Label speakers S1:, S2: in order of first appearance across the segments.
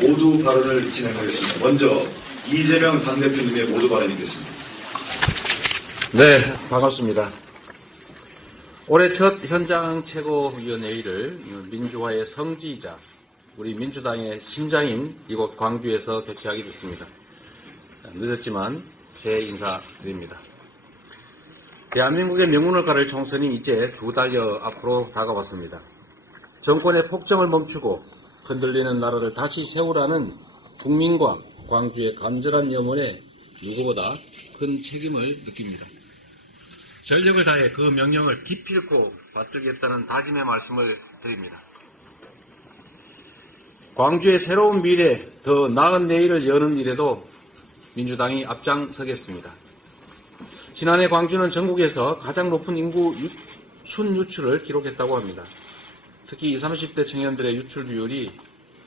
S1: 모두 발언을 진행하겠습니다. 먼저 이재명 당대표님의 모두 발언 있겠습니다.
S2: 네, 반갑습니다. 올해 첫 현장 최고위원회의를 민주화의 성지이자 우리 민주당의 심장인 이곳 광주에서 개최하게 됐습니다. 늦었지만 새 인사드립니다. 대한민국의 명운을 가를 총선이 이제 두 달여 앞으로 다가왔습니다. 정권의 폭정을 멈추고 흔들리는 나라를 다시 세우라는 국민과 광주의 간절한 염원에 누구보다 큰 책임을 느낍니다. 전력을 다해 그 명령을 기필코 받들겠다는 다짐의 말씀을 드립니다. 광주의 새로운 미래, 더 나은 내일을 여는 일에도 민주당이 앞장서겠습니다. 지난해 광주는 전국에서 가장 높은 인구 유- 순유출을 기록했다고 합니다. 특히 20, 30대 청년들의 유출 비율이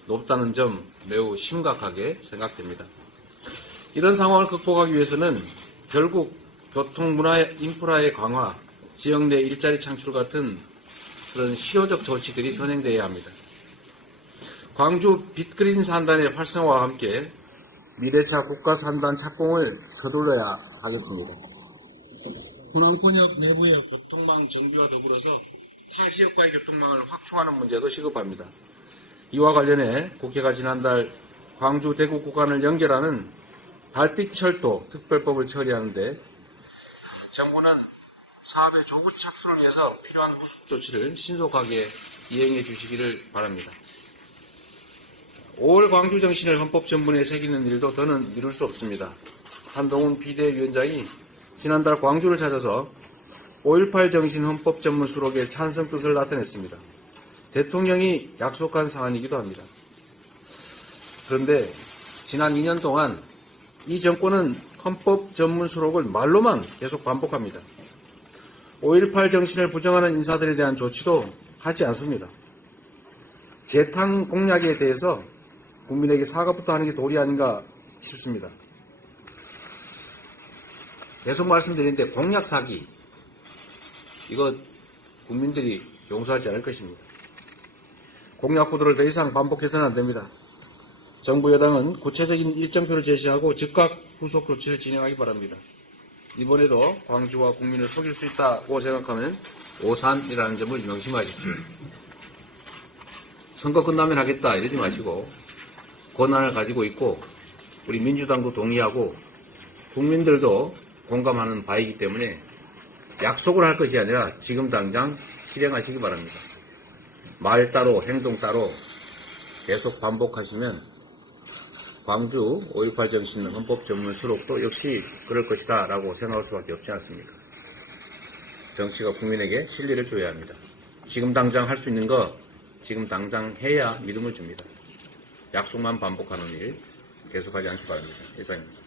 S2: 높다는 점 매우 심각하게 생각됩니다. 이런 상황을 극복하기 위해서는 결국 교통 문화 인프라의 강화, 지역 내 일자리 창출 같은 그런 실효적 조치들이 선행돼야 합니다. 광주 빛그린 산단의 활성화와 함께 미래차 국가 산단 착공을 서둘러야 하겠습니다. 호남권역 내부의 교통망 정비와 더불어서 타 지역과의 교통망을 확충하는 문제도 시급합니다. 이와 관련해 국회가 지난달 광주 대구 구간을 연결하는 달빛철도 특별법을 처리하는데 정부는 사업의 조기 착수를 위해서 필요한 후속 조치를 신속하게 이행해 주시기를 바랍니다. 5월 광주 정신을 헌법 전문에 새기는 일도 더는 미룰 수 없습니다. 한동훈 비대위원장이 지난달 광주를 찾아서 5.18 정신 헌법 전문 수록의 찬성 뜻을 나타냈습니다. 대통령이 약속한 사안이기도 합니다. 그런데 지난 2년 동안 이 정권은 헌법 전문 수록을 말로만 계속 반복합니다. 5.18 정신을 부정하는 인사들에 대한 조치도 하지 않습니다. 재탕 공약에 대해서 국민에게 사과부터 하는 게 도리 아닌가 싶습니다. 계속 말씀드리는데 공약 사기 이거 국민들이 용서하지 않을 것입니다. 공약 구도를 더 이상 반복해서는 안 됩니다. 정부 여당은 구체적인 일정표를 제시하고 즉각 후속 조치를 진행하기 바랍니다. 이번에도 광주와 국민을 속일 수 있다고 생각하면 오산이라는 점을 명심하십시오. 선거 끝나면 하겠다 이러지 마시고 권한을 가지고 있고 우리 민주당도 동의하고 국민들도 공감하는 바이기 때문에 약속을 할 것이 아니라 지금 당장 실행하시기 바랍니다. 말 따로 행동 따로 계속 반복하시면 광주 5.18 정신 헌법 전문 수록도 역시 그럴 것이다 라고 생각할 수밖에 없지 않습니까? 정치가 국민에게 신뢰를 줘야 합니다. 지금 당장 할 수 있는 거 지금 당장 해야 믿음을 줍니다. 약속만 반복하는 일 계속하지 않기 바랍니다. 이상입니다.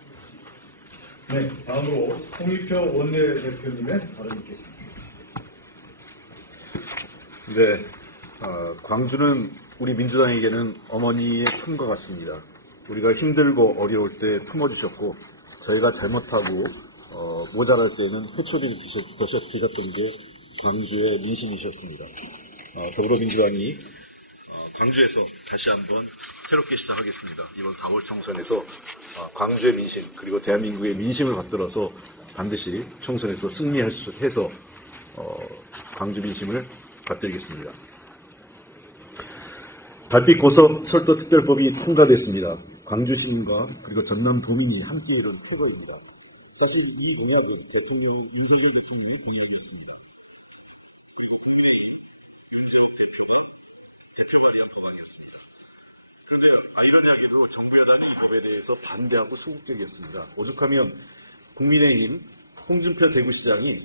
S1: 네, 다음으로 홍익표 원내대표님의 발언 있겠습니다.
S3: 네, 어, 광주는 우리 민주당에게는 어머니의 품과 같습니다. 우리가 힘들고 어려울 때 품어주셨고, 저희가 잘못하고 어, 모자랄 때는 회초리를 드셨, 드셨, 드셨던 게 광주의 민심이셨습니다. 어, 더불어민주당이 어, 광주에서 다시 한번 새롭게 시작하겠습니다. 이번 4월 총선에서 어, 광주의 민심 그리고 대한민국의 민심을 받들어서 반드시 총선에서 승리할 수 해서 어, 광주 민심을 받들겠습니다. 달빛 고속 철도 특별법이 통과됐습니다. 광주 시민과 그리고 전남 도민이 함께 이룬 쾌거입니다. 사실 이 공약은 대통령 윤석열 대통령이 공약이었습니다. 윤재욱 대표가 대표관이 한공항이었습니다. 그런데 아이러니하게도 정부 여당이 이 법에 대해서 반대하고 소극적이었습니다. 오죽하면 국민의힘 홍준표 대구시장이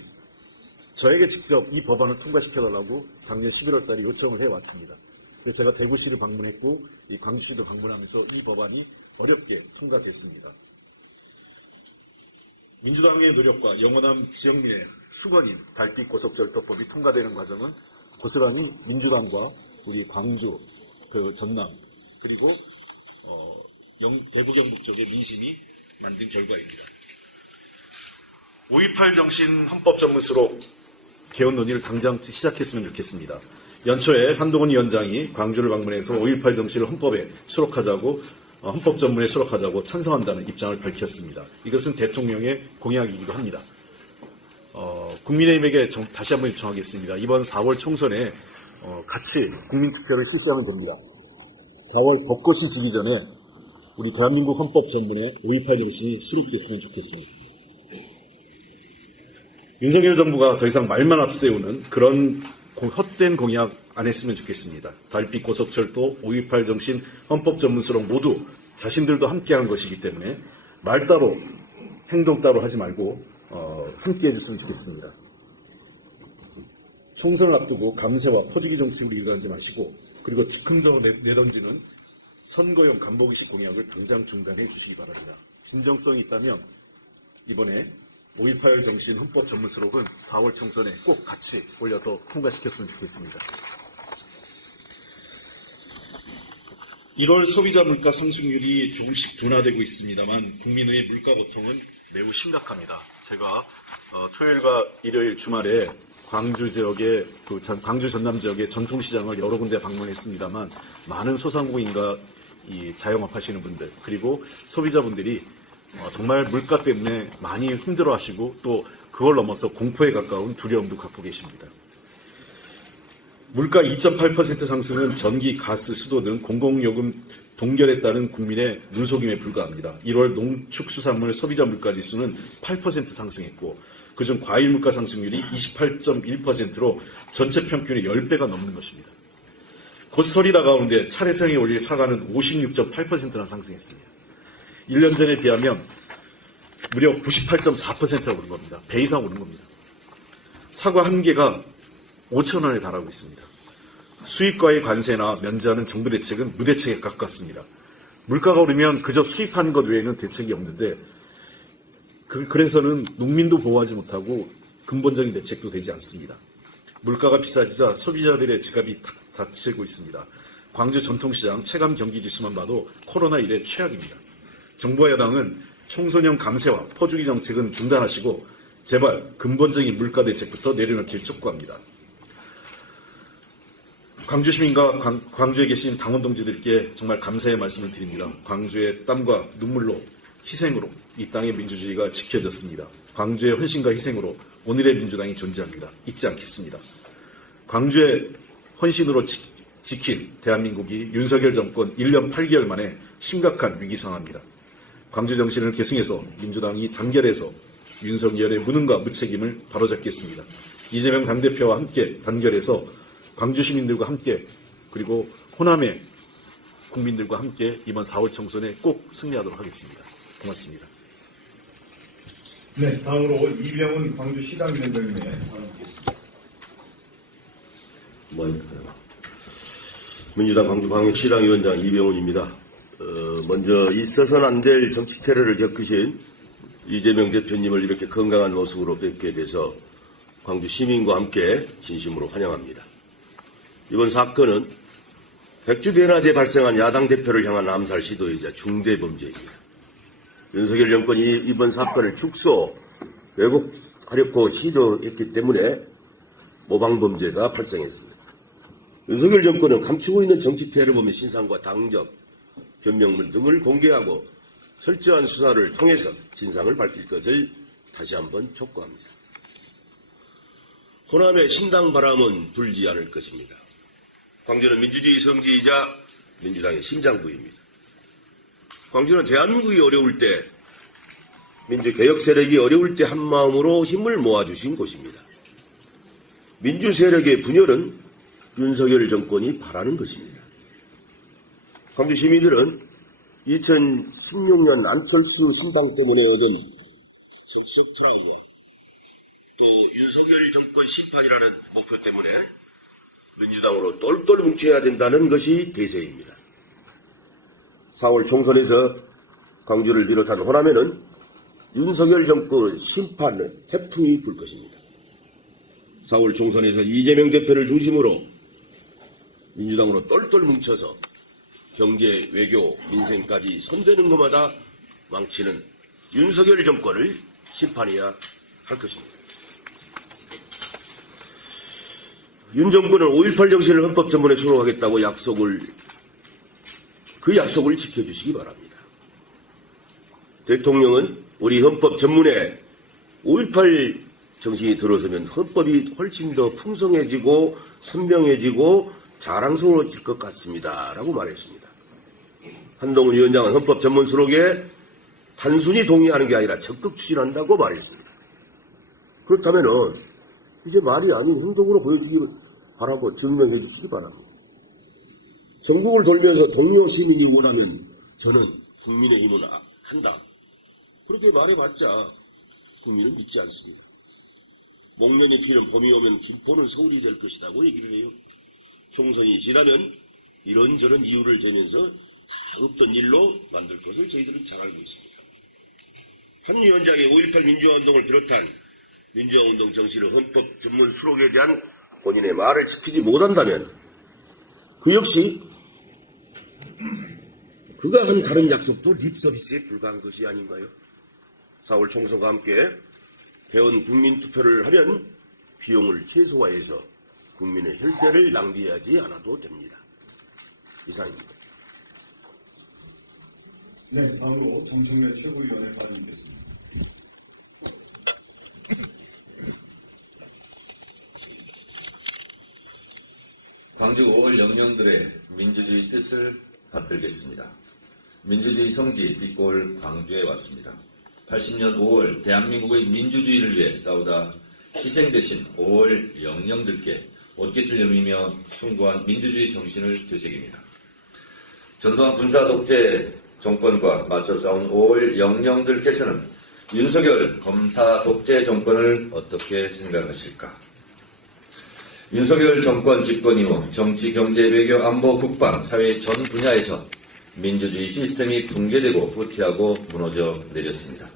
S3: 저에게 직접 이 법안을 통과시켜달라고 작년 11월 달에 요청을 해왔습니다. 그래서 제가 대구시를 방문했고 이 광주시도 방문하면서 이 법안이 어렵게 통과됐습니다. 민주당의 노력과 영원한 지역민의 수건인 달빛 고속철도법이 통과되는 과정은 고스란히 민주당과 우리 광주, 그 전남 그리고 어, 영- 대구 경북 쪽의 민심이 만든 결과입니다. 5.18 정신 헌법 전문수로 개헌 논의를 당장 시작했으면 좋겠습니다. 연초에 한동훈 위원장이 광주를 방문해서 5.18 정신을 헌법에 수록하자고 어, 헌법 전문에 수록하자고 찬성한다는 입장을 밝혔습니다. 이것은 대통령의 공약이기도 합니다. 어, 국민의힘에게 정- 다시 한번 요청하겠습니다. 이번 4월 총선에 어, 같이 국민투표를 실시하면 됩니다. 4월 벚꽃이 지기 전에 우리 대한민국 헌법 전문에 5.18 정신이 수록됐으면 좋겠습니다. 윤석열 정부가 더 이상 말만 앞세우는 그런 고- 헛된 공약 안 했으면 좋겠습니다. 달빛 고속철도 5.18 정신 헌법 전문 수록 모두 자신들도 함께한 것이기 때문에 말 따로 행동 따로 하지 말고 어, 함께 해줬으면 좋겠습니다. 총선을 앞두고 감세와 퍼주기 정책을 일관하지 마시고 그리고 즉흥적으로 내, 내던지는 선거용 간보기식 공약을 당장 중단해 주시기 바랍니다. 진정성이 있다면 이번에 5.18 정신 헌법 전문 수록은 4월 총선에 꼭 같이 올려서 통과시켰으면 좋겠습니다. 1월 소비자 물가 상승률이 조금씩 둔화되고 있습니다만 국민의 물가 고통은 매우 심각합니다. 제가 어, 토요일과 일요일 주말에 광주 지역의 그 전- 광주 전남 지역의 전통시장을 여러 군데 방문했습니다만 많은 소상공인과 이 자영업 하시는 분들 그리고 소비자분들이 어, 정말 물가 때문에 많이 힘들어하시고 또 그걸 넘어서 공포에 가까운 두려움도 갖고 계십니다. 물가 2.8% 상승은 전기, 가스, 수도 등 공공요금 동결에 따른 국민의 눈속임에 불과합니다. 1월 농축수산물 소비자 물가 지수는 8% 상승했고 그중 과일 물가 상승률이 28.1%로 전체 평균의 10배가 넘는 것입니다. 곧 설이 다가오는데 차례상에 올릴 사과는 56.8%나 상승했습니다. 1년 전에 비하면 무려 98.4%가 오른 겁니다. 배 이상 오른 겁니다. 사과 한 개가 5천 원에 달하고 있습니다. 수입과의 관세나 면제하는 정부 대책은 무대책에 가깝습니다. 물가가 오르면 그저 수입하는 것 외에는 대책이 없는데 그, 그래서는 농민도 보호하지 못하고 근본적인 대책도 되지 않습니다. 물가가 비싸지자 소비자들의 지갑이 다- 다치고 있습니다. 광주 전통시장 체감 경기 지수만 봐도 코로나 이래 최악입니다. 정부와 여당은 총선형 감세와 퍼주기 정책은 중단하시고 제발 근본적인 물가 대책부터 내려놓길 촉구합니다. 광주 시민과 광, 광주에 계신 당원 동지들께 정말 감사의 말씀을 드립니다. 광주의 땀과 눈물로 희생으로 이 땅의 민주주의가 지켜졌습니다. 광주의 헌신과 희생으로 오늘의 민주당이 존재합니다. 잊지 않겠습니다. 광주의 헌신으로 지, 지킨 대한민국이 윤석열 정권 1년 8개월 만에 심각한 위기 상황입니다. 광주 정신을 계승해서 민주당이 단결해서 윤석열의 무능과 무책임을 바로잡겠습니다. 이재명 당대표와 함께 단결해서 광주 시민들과 함께 그리고 호남의 국민들과 함께 이번 4월 총선에 꼭 승리하도록 하겠습니다. 고맙습니다.
S1: 네, 다음으로 이병훈 광주시당 위원장님의 발언 듣겠습니다.
S4: 뭐니까요. 민주당 광주광역시당 위원장 이병훈입니다. 어, 먼저 있어서는 안 될 정치 테러를 겪으신 이재명 대표님을 이렇게 건강한 모습으로 뵙게 돼서 광주 시민과 함께 진심으로 환영합니다. 이번 사건은 백주 대낮에 발생한 야당 대표를 향한 암살 시도이자 중대 범죄입니다. 윤석열 정권이 이번 사건을 축소, 왜곡하려고 시도했기 때문에 모방 범죄가 발생했습니다. 윤석열 정권은 감추고 있는 정치 테러범의 신상과 당적, 변명물 등을 공개하고 철저한 수사를 통해서 진상을 밝힐 것을 다시 한번 촉구합니다. 호남의 신당 바람은 불지 않을 것입니다. 광주는 민주주의 성지이자 민주당의 심장부입니다. 광주는 대한민국이 어려울 때, 민주개혁 세력이 어려울 때 한마음으로 힘을 모아주신 곳입니다. 민주 세력의 분열은 윤석열 정권이 바라는 것입니다. 광주 시민들은 2016년 안철수 신당 때문에 얻은 속속 트라우마, 또 윤석열 정권 심판이라는 목표 때문에 민주당으로 똘똘 뭉쳐야 된다는 것이 대세입니다. 4월 총선에서 광주를 비롯한 호남에는 윤석열 정권 심판은 태풍이 불 것입니다. 4월 총선에서 이재명 대표를 중심으로 민주당으로 똘똘 뭉쳐서 경제, 외교, 민생까지 손대는 것마다 망치는 윤석열 정권을 심판해야 할 것입니다. 윤 정부는 5.18 정신을 헌법 전문에 수록하겠다고 약속을 그 약속을 지켜주시기 바랍니다. 대통령은 우리 헌법 전문에 5.18 정신이 들어서면 헌법이 훨씬 더 풍성해지고 선명해지고 자랑스러워질 것 같습니다. 라고 말했습니다. 한동훈 위원장은 헌법 전문 수록에 단순히 동의하는 게 아니라 적극 추진한다고 말했습니다. 그렇다면은 이제 말이 아닌 행동으로 보여주기 바라고 증명해 주시기 바랍니다. 전국을 돌면서 동료 시민이 원하면 저는 국민의힘은 한다. 그렇게 말해봤자 국민은 믿지 않습니다. 목련이 피는 봄이 오면 김포는 서울이 될 것이라고 얘기를 해요. 총선이 지나면 이런저런 이유를 대면서 다 없던 일로 만들 것을 저희들은 잘 알고 있습니다. 한 위원장이 5.18 민주화운동을 비롯한 민주화운동 정신을 헌법 전문 수록에 대한 본인의 말을 지키지 못한다면 그 역시 그가 한 다른 약속도 립서비스에 불과한 것이 아닌가요? 4월 총선과 함께 대원 국민투표를 하면 비용을 최소화해서 국민의 혈세를 낭비하지 않아도 됩니다. 이상입니다.
S1: 네, 다음으로 정청래 최고위원의 발언이 겠습니다.
S5: 광주 5월 영령들의 민주주의 뜻을 받들겠습니다. 민주주의 성지 빛골 광주에 왔습니다. 80년 5월 대한민국의 민주주의를 위해 싸우다 희생되신 5월 영령들께 옷깃을 여미며 숭고한 민주주의 정신을 되새깁니다. 전두환 군사 독재 정권과 맞서 싸운 5월 영령들께서는 윤석열 검사 독재 정권을 어떻게 생각하실까? 윤석열 정권 집권 이후 정치, 경제, 외교, 안보, 국방, 사회 전 분야에서 민주주의 시스템이 붕괴되고 후퇴하고 무너져 내렸습니다.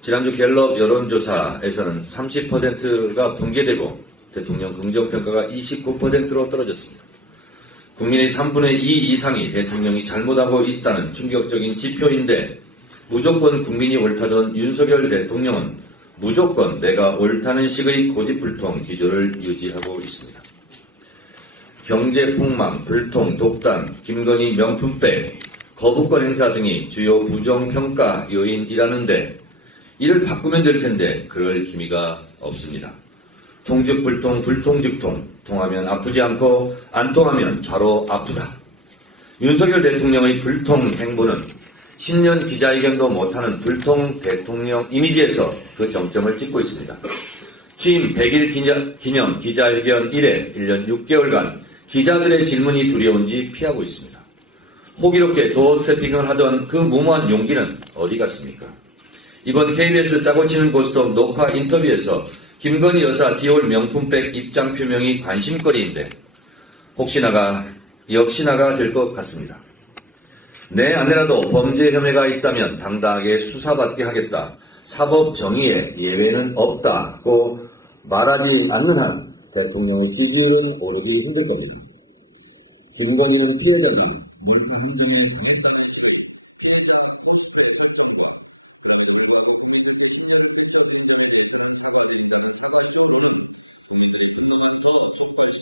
S5: 지난주 갤럽 여론조사에서는 30%가 붕괴되고 대통령 긍정평가가 29%로 떨어졌습니다. 국민의 3분의 2 이상이 대통령이 잘못하고 있다는 충격적인 지표인데 무조건 국민이 옳다던 윤석열 대통령은 무조건 내가 옳다는 식의 고집불통 기조를 유지하고 있습니다. 경제 폭망, 불통, 독단, 김건희 명품백, 거부권 행사 등이 주요 부정평가 요인이라는데 이를 바꾸면 될 텐데 그럴 기미가 없습니다. 통즉불통, 불통즉통, 통하면 아프지 않고 안 통하면 바로 아프다. 윤석열 대통령의 불통 행보는 신년 기자회견도 못하는 불통 대통령 이미지에서 그 정점을 찍고 있습니다. 취임 100일 기념, 기자회견 이래 1년 6개월간 기자들의 질문이 두려운지 피하고 있습니다. 호기롭게 도어 스태핑을 하던 그 무모한 용기는 어디 갔습니까? 이번 KBS 짜고 치는 고스톱 녹화 인터뷰에서 김건희 여사 디올 명품백 입장 표명이 관심거리인데 혹시나가 역시나가 될 것 같습니다. 내 아내라도 범죄 혐의가 있다면 당당하게 수사받게 하겠다. 사법 정의에 예외는 없다고 말하지 않는 한 대통령의 지지율은 오르기 힘들 겁니다. 김건희는 피해자나 몰카 한정에 당했다는 수도 국민들의 분노는 더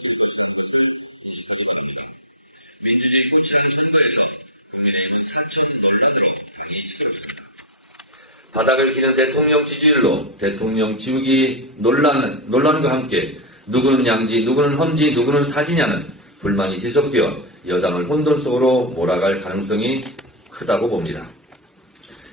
S5: 것이라는 것을 인식하기 바랍니다. 민주주의 꽃이라는 선거에서 국민의힘은 사천 논란으로 당이 지켰습니다. 바닥을 기는 대통령 지지율로 대통령 지우기 논란, 논란과 함께 누구는 양지, 누구는 험지, 누구는 사지냐는 불만이 지속되어 여당을 혼돈 속으로 몰아갈 가능성이 크다고 봅니다.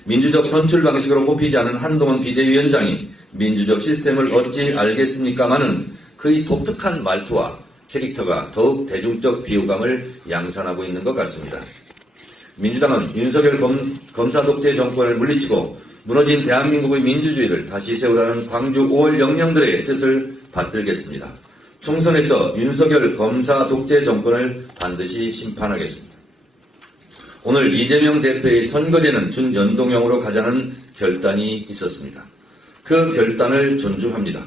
S5: 민주적 선출 방식으로 뽑히지 않은 한동훈 비대위원장이 민주적 시스템을 어찌 알겠습니까마는 그의 독특한 말투와 캐릭터가 더욱 대중적 비호감을 양산하고 있는 것 같습니다. 민주당은 윤석열 검, 검사 독재 정권을 물리치고 무너진 대한민국의 민주주의를 다시 세우라는 광주 5월 영령들의 뜻을 받들겠습니다. 총선에서 윤석열 검사 독재 정권을 반드시 심판하겠습니다. 오늘 이재명 대표의 선거제는 준연동형으로 가자는 결단이 있었습니다. 그 결단을 존중합니다.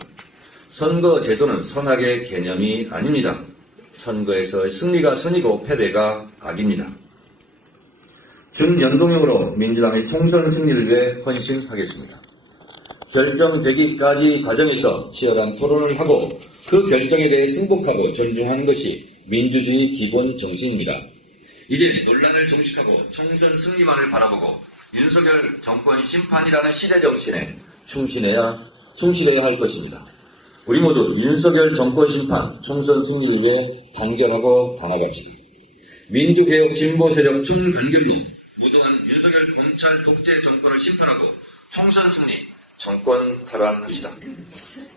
S5: 선거 제도는 선악의 개념이 아닙니다. 선거에서 승리가 선이고 패배가 악입니다. 준연동형으로 민주당의 총선 승리를 위해 헌신하겠습니다. 결정되기까지 과정에서 치열한 토론을 하고
S6: 그 결정에 대해 승복하고 존중하는 것이 민주주의 기본 정신입니다.
S5: 이제 논란을 종식하고 총선 승리만을 바라보고 윤석열 정권 심판이라는 시대 정신에
S6: 충실해야 충실해야 할 것입니다. 우리 모두 윤석열 정권 심판 총선 승리를 위해 단결하고 단합합시다. 민주개혁 진보 세력
S5: 총단결로 무도한 윤석열 검찰 독재 정권을 심판하고 총선 승리, 정권 탈환합시다.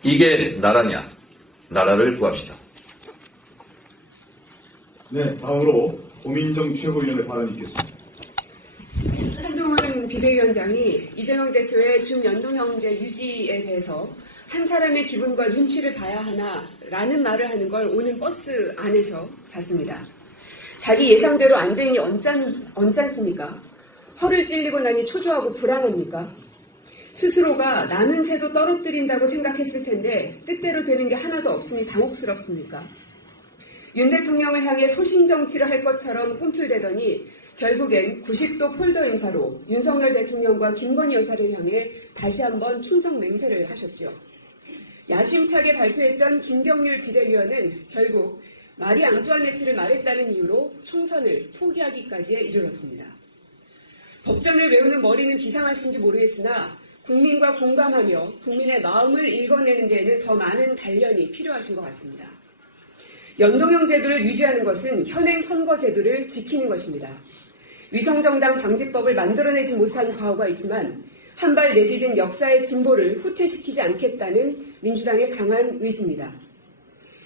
S6: 이게 나라냐? 나라를 구합시다.
S1: 네, 다음으로 고민정 최고위원의 발언이 있겠습니다.
S7: 한동훈 비대위원장이 이재명 대표의 준연동형제 유지에 대해서 한 사람의 기분과 눈치를 봐야 하나 라는 말을 하는 걸 오는 버스 안에서 봤습니다. 자기 예상대로 안 되니 언짢, 언짢습니까? 허를 찔리고 나니 초조하고 불안합니까? 스스로가 나는 새도 떨어뜨린다고 생각했을 텐데 뜻대로 되는 게 하나도 없으니 당혹스럽습니까? 윤 대통령을 향해 소신 정치를 할 것처럼 꿈틀대더니 결국엔 90도 폴더 인사로 윤석열 대통령과 김건희 여사를 향해 다시 한번 충성 맹세를 하셨죠. 야심차게 발표했던 김경률 비대위원은 결국 마리 앙뚜아네트를 말했다는 이유로 총선을 포기하기까지에 이르렀습니다. 법전을 외우는 머리는 비상하신지 모르겠으나 국민과 공감하며 국민의 마음을 읽어내는 데에는 더 많은 단련이 필요하신 것 같습니다. 연동형 제도를 유지하는 것은 현행 선거 제도를 지키는 것입니다. 위성정당 방지법을 만들어내지 못한 과거가 있지만 한 발 내디딘 역사의 진보를 후퇴시키지 않겠다는 민주당의 강한 의지입니다.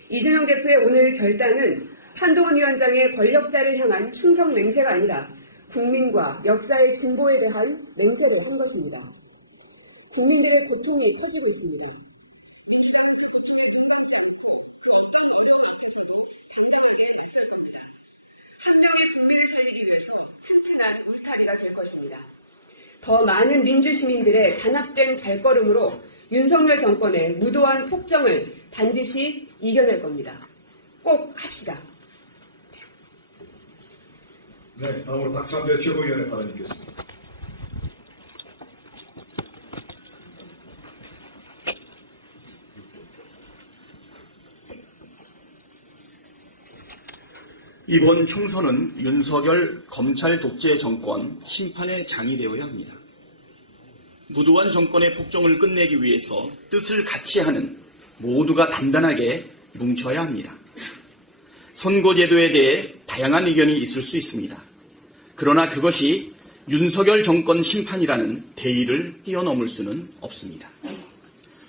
S7: 이재명 대표의 오늘 결단은 한동훈 위원장의 권력자를 향한 충성 맹세가 아니라 국민과 역사의 진보에 대한 맹세를 한 것입니다. 국민들의 고통이 커지고 있습니다. 한 명의 국민을 살리기 위해서 튼튼한 울타리가 될 것입니다. 더 많은 민주 시민들의 단합된 발걸음으로 윤석열 정권의 무도한 폭정을 반드시 이겨낼 겁니다. 꼭 합시다.
S1: 네, 다음으로 박찬대 최고위원의 발언이 있겠습니다.
S8: 이번 총선은 윤석열 검찰 독재 정권 심판의 장이 되어야 합니다. 무도한 정권의 폭정을 끝내기 위해서 뜻을 같이 하는 모두가 단단하게 뭉쳐야 합니다. 선거제도에 대해 다양한 의견이 있을 수 있습니다. 그러나 그것이 윤석열 정권 심판이라는 대의를 뛰어넘을 수는 없습니다.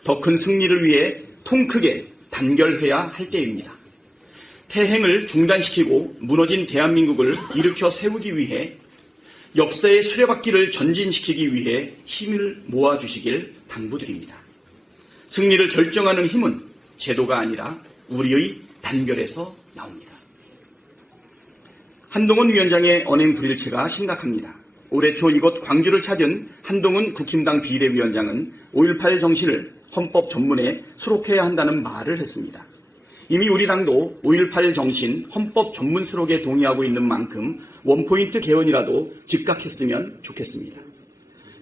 S8: 더 큰 승리를 위해 통 크게 단결해야 할 때입니다. 태행을 중단시키고 무너진 대한민국을 일으켜 세우기 위해 역사의 수레바퀴를 전진시키기 위해 힘을 모아주시길 당부드립니다. 승리를 결정하는 힘은 제도가 아니라 우리의 단결에서 나옵니다. 한동훈 위원장의 언행 불일치가 심각합니다. 올해 초 이곳 광주를 찾은 한동훈 국힘당 비대위원장은 5.18 정신을 헌법 전문에 수록해야 한다는 말을 했습니다. 이미 우리 당도 5.18 정신 헌법 전문 수록에 동의하고 있는 만큼 원포인트 개헌이라도 즉각했으면 좋겠습니다.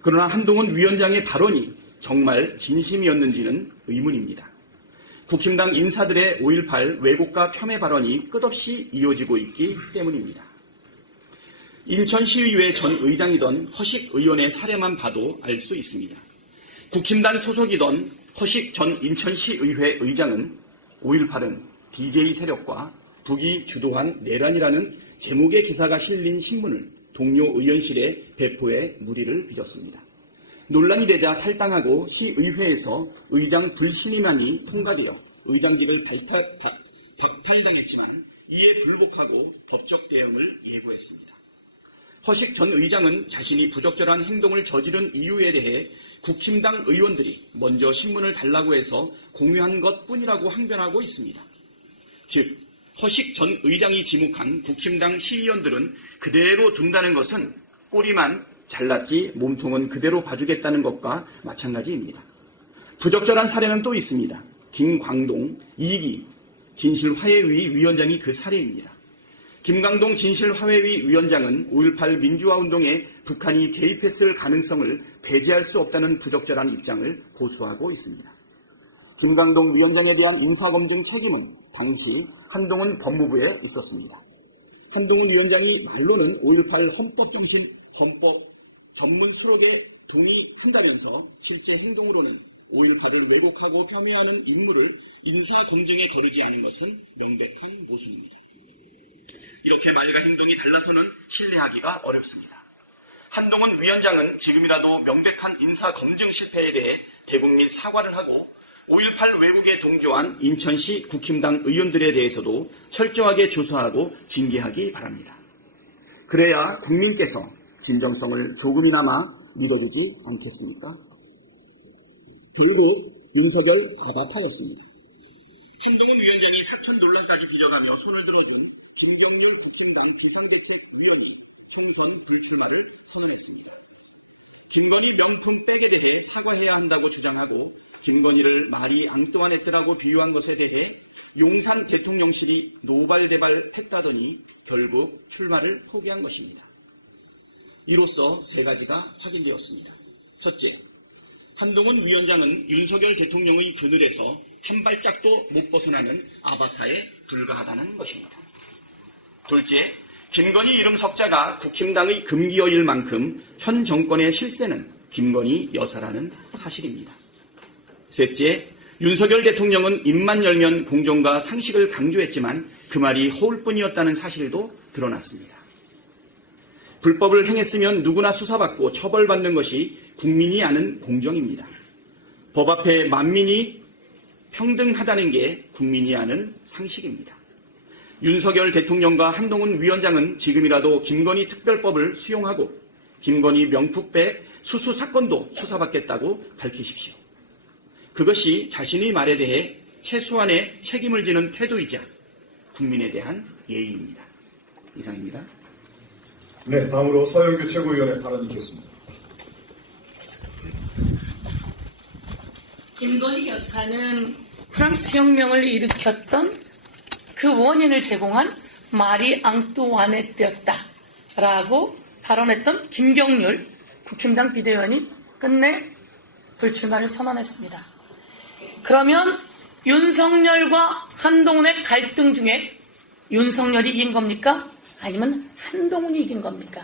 S8: 그러나 한동훈 위원장의 발언이 정말 진심이었는지는 의문입니다. 국힘당 인사들의 5.18 왜곡과 폄훼 발언이 끝없이 이어지고 있기 때문입니다. 인천시의회 전 의장이던 허식 의원의 사례만 봐도 알 수 있습니다. 국힘당 소속이던 허식 전 인천시의회 의장은 5.18은 DJ 세력과 북이 주도한 내란이라는 제목의 기사가 실린 신문을 동료 의원실에 배포해 무리를 빚었습니다. 논란이 되자 탈당하고 시의회에서 의장 불신임안이 통과되어 의장직을 발탈, 박, 박탈당했지만 이에 불복하고 법적 대응을 예고했습니다. 허식 전 의장은 자신이 부적절한 행동을 저지른 이유에 대해 국힘당 의원들이 먼저 신문을 달라고 해서 공유한 것 뿐이라고 항변하고 있습니다. 즉, 허식 전 의장이 지목한 국힘당 시의원들은 그대로 둔다는 것은 꼬리만 잘랐지 몸통은 그대로 봐주겠다는 것과 마찬가지입니다. 부적절한 사례는 또 있습니다. 김광동, 이기 진실화해위 위원장이 그 사례입니다. 김강동 진실화해위 위원장은 5.18 민주화 운동에 북한이 개입했을 가능성을 배제할 수 없다는 부적절한 입장을 고수하고 있습니다. 김강동 위원장에 대한 인사검증 책임은 당시 한동훈 법무부에 있었습니다. 한동훈 위원장이 말로는 5.18 헌법정신 헌법 전문 수록에 동의한다면서 실제 행동으로는 5.18을 왜곡하고 폄훼하는 인물을 인사검증에 거르지 않은 것은 명백한 모순입니다. 이렇게 말과 행동이 달라서는 신뢰하기가 어렵습니다. 한동훈 위원장은 지금이라도 명백한 인사 검증 실패에 대해 대국민 사과를 하고 5.18 왜곡에 동조한 인천시 국힘당 의원들에 대해서도 철저하게 조사하고 징계하기 바랍니다. 그래야 국민께서 진정성을 조금이나마 믿어주지 않겠습니까? 그리고 윤석열 아바타였습니다. 한동훈 위원장이 사천 논란까지 기려가며 손을 들어준 김경률 국힘당 비상대책위원이 총선 불출마를 선언했습니다. 김건희 명품 백에 대해 사과해야 한다고 주장하고 김건희를 마리 앙뚜아네트라고 비유한 것에 대해 용산 대통령실이 노발대발했다더니 결국 출마를 포기한 것입니다. 이로써 세 가지가 확인되었습니다. 첫째, 한동훈 위원장은 윤석열 대통령의 그늘에서 한 발짝도 못 벗어나는 아바타에 불과하다는 것입니다. 둘째, 김건희 이름 석자가 국힘당의 금기어일 만큼 현 정권의 실세는 김건희 여사라는 사실입니다. 셋째, 윤석열 대통령은 입만 열면 공정과 상식을 강조했지만 그 말이 허울뿐이었다는 사실도 드러났습니다. 불법을 행했으면 누구나 수사받고 처벌받는 것이 국민이 아는 공정입니다. 법 앞에 만민이 평등하다는 게 국민이 아는 상식입니다. 윤석열 대통령과 한동훈 위원장은 지금이라도 김건희 특별법을 수용하고 김건희 명품백 수수 사건도 수사받겠다고 밝히십시오. 그것이 자신의 말에 대해 최소한의 책임을 지는 태도이자 국민에 대한 예의입니다. 이상입니다.
S1: 네, 다음으로 서영규 최고위원의 발언 있겠습니다.
S9: 김건희 여사는 프랑스 혁명을 일으켰던 그 원인을 제공한 마리 앙뚜와네트였다라고 발언했던 김경률 국힘당 비대위원이 끝내 불출마를 선언했습니다. 그러면 윤석열과 한동훈의 갈등 중에 윤석열이 이긴 겁니까? 아니면 한동훈이 이긴 겁니까?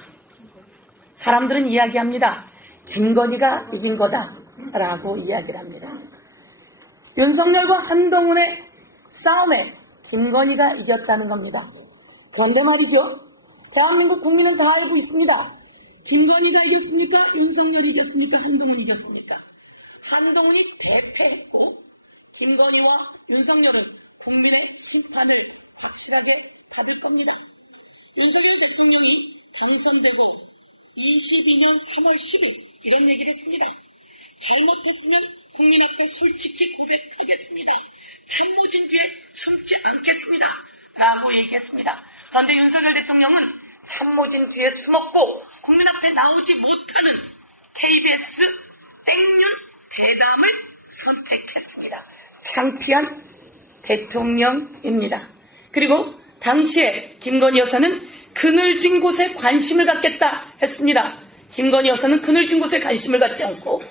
S9: 사람들은 이야기합니다. 김건희가 이긴 거다 라고 이야기를 합니다. 윤석열과 한동훈의 싸움에 김건희가 이겼다는 겁니다. 그런데 말이죠. 대한민국 국민은 다 알고 있습니다. 김건희가 이겼습니까? 윤석열이 이겼습니까? 한동훈이 이겼습니까? 한동훈이 대패했고 김건희와 윤석열은 국민의 심판을 확실하게 받을 겁니다. 윤석열 대통령이 당선되고 22년 3월 10일 이런 얘기를 했습니다. 잘못했으면 국민 앞에 솔직히 고백하겠습니다. 참모진 뒤에 숨지 않겠습니다. 라고 얘기했습니다. 그런데 윤석열 대통령은 참모진 뒤에 숨었고 국민 앞에 나오지 못하는 KBS 땡윤 대담을 선택했습니다. 창피한 대통령입니다. 그리고 당시에 김건희 여사는 그늘진 곳에 관심을 갖겠다 했습니다. 김건희 여사는 그늘진 곳에 관심을 갖지 않고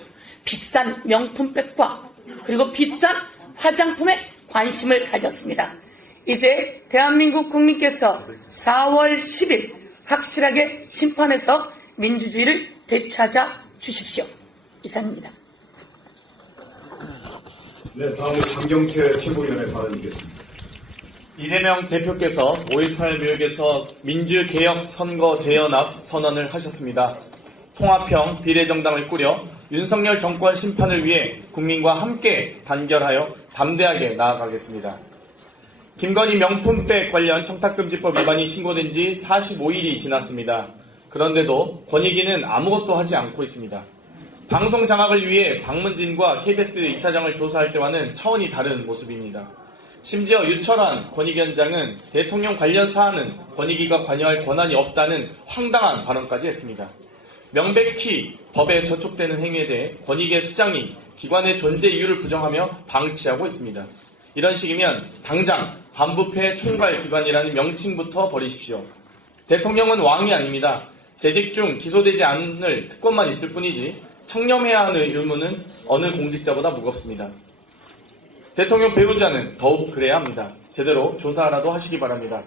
S9: 비싼 명품백과 그리고 비싼 화장품에 관심을 가졌습니다. 이제 대한민국 국민께서 4월 10일 확실하게 심판해서 민주주의를 되찾아 주십시오. 이상입니다.
S1: 네, 다음으로 강경태 최고위원의 발언 있겠습니다.
S10: 이재명 대표께서 5.18 묘역에서 민주개혁 선거 대연합 선언을 하셨습니다. 통합형 비례정당을 꾸려 윤석열 정권 심판을 위해 국민과 함께 단결하여 담대하게 나아가겠습니다. 김건희 명품백 관련 청탁금지법 위반이 신고된 지 45일이 지났습니다. 그런데도 권익위는 아무것도 하지 않고 있습니다. 방송 장악을 위해 박문진과 KBS 이사장을 조사할 때와는 차원이 다른 모습입니다. 심지어 유철환 권익위원장은 대통령 관련 사안은 권익위가 관여할 권한이 없다는 황당한 발언까지 했습니다. 명백히 법에 저촉되는 행위에 대해 권익의 수장이 기관의 존재 이유를 부정하며 방치하고 있습니다. 이런 식이면 당장 반부패 총괄 기관이라는 명칭부터 버리십시오. 대통령은 왕이 아닙니다. 재직 중 기소되지 않을 특권만 있을 뿐이지 청렴해야 하는 의무는 어느 공직자보다 무겁습니다. 대통령 배우자는 더욱 그래야 합니다. 제대로 조사라도 하시기 바랍니다.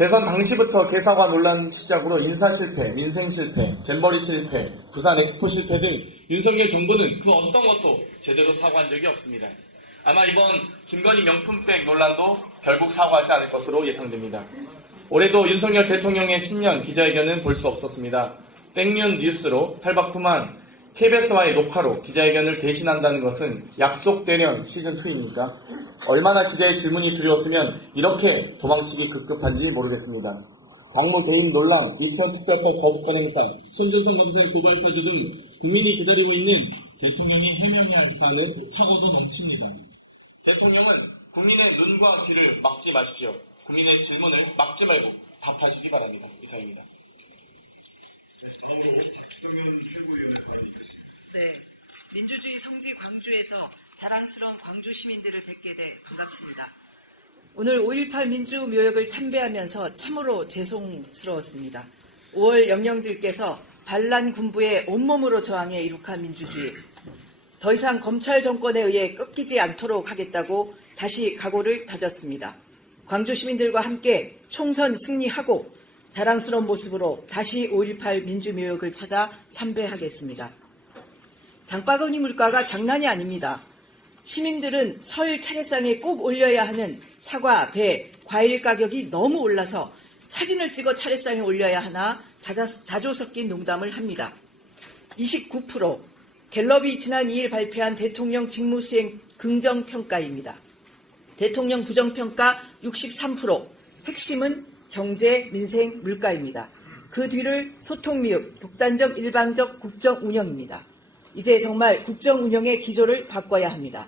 S10: 대선 당시부터 개사과 논란 시작으로 인사 실패, 민생 실패, 잼버리 실패, 부산 엑스포 실패 등 윤석열 정부는 그 어떤 것도 제대로 사과한 적이 없습니다. 아마 이번 김건희 명품백 논란도 결국 사과하지 않을 것으로 예상됩니다. 올해도 윤석열 대통령의 신년 기자회견은 볼 수 없었습니다. 백년 뉴스로 후만 KBS와의 녹화로 기자회견을 대신한다는 것은 약속대련 시즌2입니까? 얼마나 기자의 질문이 두려웠으면 이렇게 도망치기 급급한지 모르겠습니다. 광무 개인 논란, 이천 특별법 거부권 행사, 손준성 검사의 고발 사주 등 국민이 기다리고 있는 대통령이 해명해야 할 사안은 차고도 넘칩니다. 대통령은 국민의 눈과 귀를 막지 마십시오. 국민의 질문을 막지 말고 답하시기 바랍니다. 이상입니다.
S11: 네. 민주주의 성지 광주에서 자랑스러운 광주 시민들을 뵙게 돼 반갑습니다. 오늘 5.18 민주묘역을 참배하면서 참으로 죄송스러웠습니다. 5월 영령들께서 반란 군부의 온몸으로 저항해 이룩한 민주주의. 더 이상 검찰 정권에 의해 꺾이지 않도록 하겠다고 다시 각오를 다졌습니다. 광주 시민들과 함께 총선 승리하고 자랑스러운 모습으로 다시 5.18 민주묘역을 찾아 참배하겠습니다. 장바구니 물가가 장난이 아닙니다. 시민들은 설 차례상에 꼭 올려야 하는 사과, 배, 과일 가격이 너무 올라서 사진을 찍어 차례상에 올려야 하나 자자, 자조 섞인 농담을 합니다. 29% 갤럽이 지난 2일 발표한 대통령 직무수행 긍정평가입니다. 대통령 부정평가 63%, 핵심은 경제, 민생, 물가입니다. 그 뒤를 소통 미흡, 독단적, 일방적 국정 운영입니다. 이제 정말 국정 운영의 기조를 바꿔야 합니다.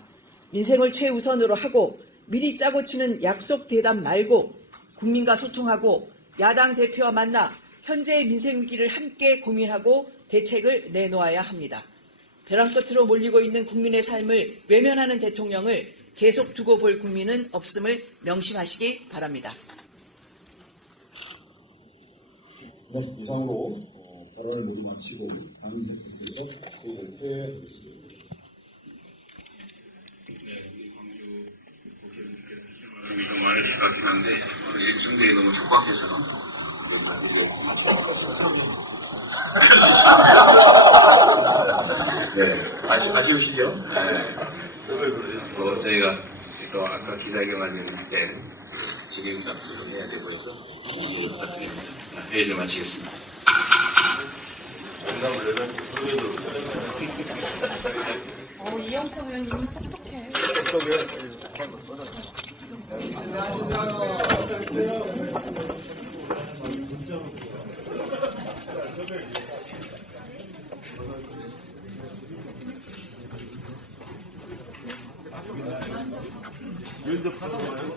S11: 민생을 최우선으로 하고 미리 짜고 치는 약속 대담 말고 국민과 소통하고 야당 대표와 만나 현재의 민생 위기를 함께 고민하고 대책을 내놓아야 합니다. 벼랑 끝으로 몰리고 있는 국민의 삶을 외면하는 대통령을 계속 두고 볼 국민은 없음을 명심하시기 바랍니다.
S12: 네, 이상으로 어, 발언을 모두 마치고 안 대표께서 그 발표에 하겠습니다.
S13: 같긴 한데 일정들이 너무 촉박해서 인사드리려 네, 아쉬, 아쉬우시죠? 네. 뭐 저희가 또 아까 기자회견하는 때 질의응답도 해야 되고 해서 부탁드립니다. 회의를 마치겠습니다.
S9: 어, 이영석 의원님 똑똑해. 면접하다 말요